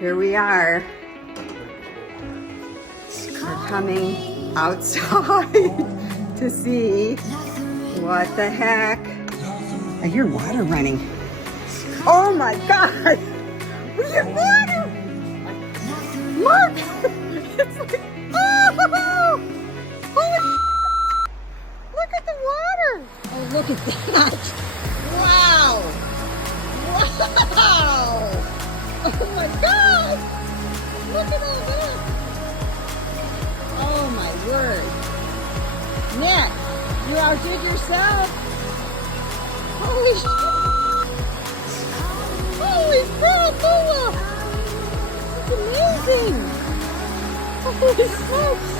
Here we are. We're coming outside to see what the heck. I hear water running. Oh my God! We hear water! Look! It's like, oh! Holy look at the water! Oh, look at that! Wow! Wow! Oh my God! Look at all this! Oh my word! Nick, you outdid yourself! Holy holy crap, Noah! It's amazing! Holy smokes!